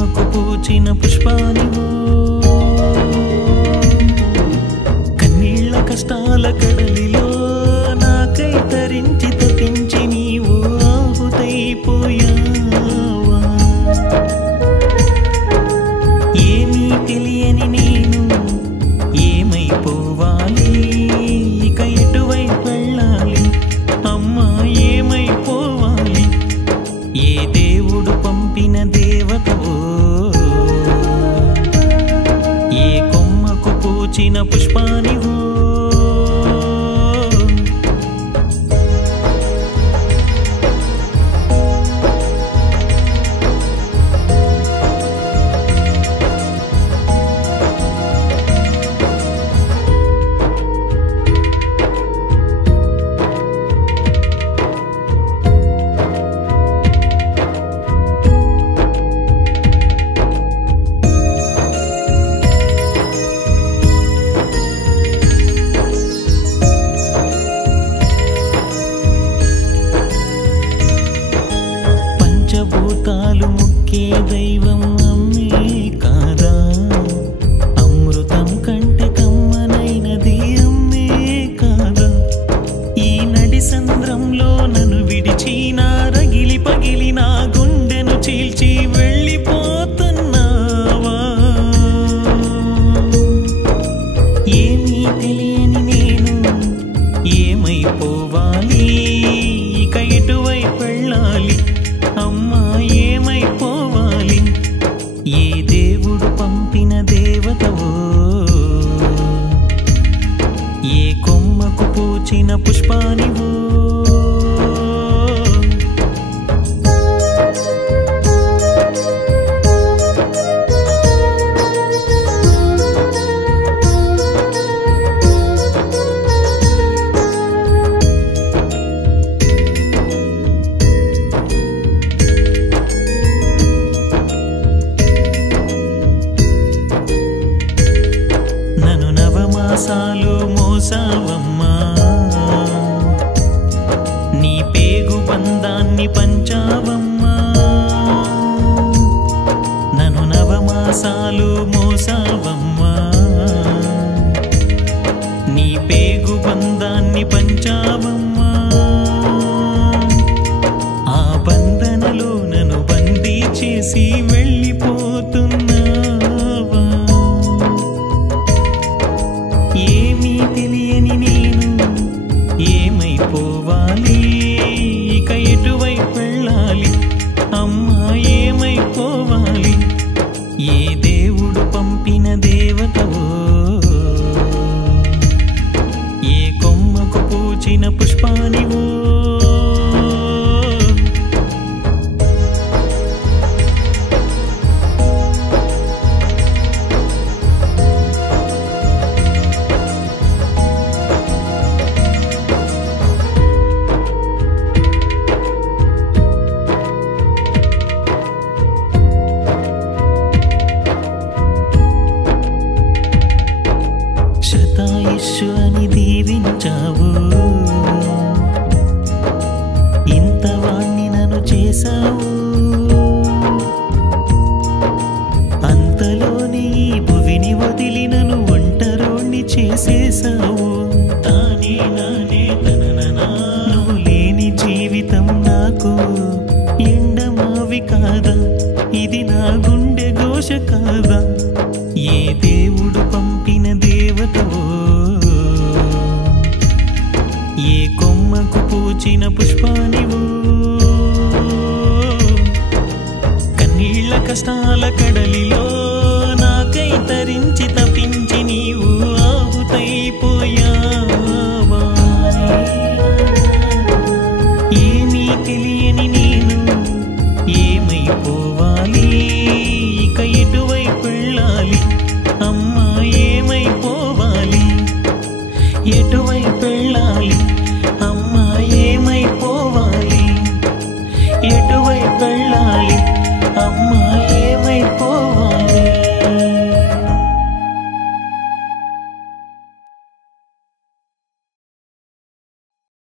కొమ్మకు పూచిన పుష్పానివో కన్నీళ్ళ కష్టాల కడలిలో నాకై తరించి తప్పించి నీవు ఆహుతైపోయావా ఏమీ తెలియని నేను ఏమైపోవాలి ఇక ఎటువైపు వెళ్ళాలి అమ్మా ఏమైపోవాలి ఏ దేవుడు పంపిన దేవతవో ఏ కొమ్మకు పూచిన పుష్పానివో పంచభూతాలు ముఖ్య దైవం అమ్మే కాదా అమృతం కంటే కమ్మనైనది అమ్మే కాదా ఈ నడి సంద్రంలో నన్ను విడిచి నా రగిలి పగిలి నా గుండెను చీల్చి వెళ్ళిపోతున్నావా ఏమీ తెలియని నేను ఏమైపోవాలి ఇక ఎటువైపు వెళ్ళాలి అమ్మా ఏమైపోవాలి ఏ దేవుడు పంపిన దేవతవో ఏ కొమ్మకు పూచిన పుష్పానివో నవమాసాలు మోసావమ్మా నీ పేగు బంధాన్ని పంచావమ్మా నన్ను నవమాసాలు మోసావమ్మా నీ పేగు బంధాన్ని పంచావమ్మా ఆ బంధనలో నన్ను బందీ చేసి వెళ్ళిపోతున్నావా ఏమీ తెలియని నేను ఏమైపోవాలి ఇక ఎటువైపు వెళ్ళాలి అమ్మా ఏమైపోవాలి ఏ దేవుడు పంపిన దేవతవో ఏ కొమ్మకు పూచిన పుష్పానివో శతాయుష్షు అని దీవించావు ఇంతవాణ్ణి నన్ను చేశావు అంతలోనే ఈ భువిని వదిలి నన్ను ఒంటరోణ్ణి చేసేశావు తానే నానే తననా నువ్వు లేని జీవితం నాకు ఎండమావి కాదా ఇది నా గుండె ఘోష కాదా ఏ దేవుడు పంపిన దేవతవో ఏ కొమ్మకు పూచిన పుష్పానివో కన్నీళ్ళ కష్టాల కడలిలో నాకై తరించి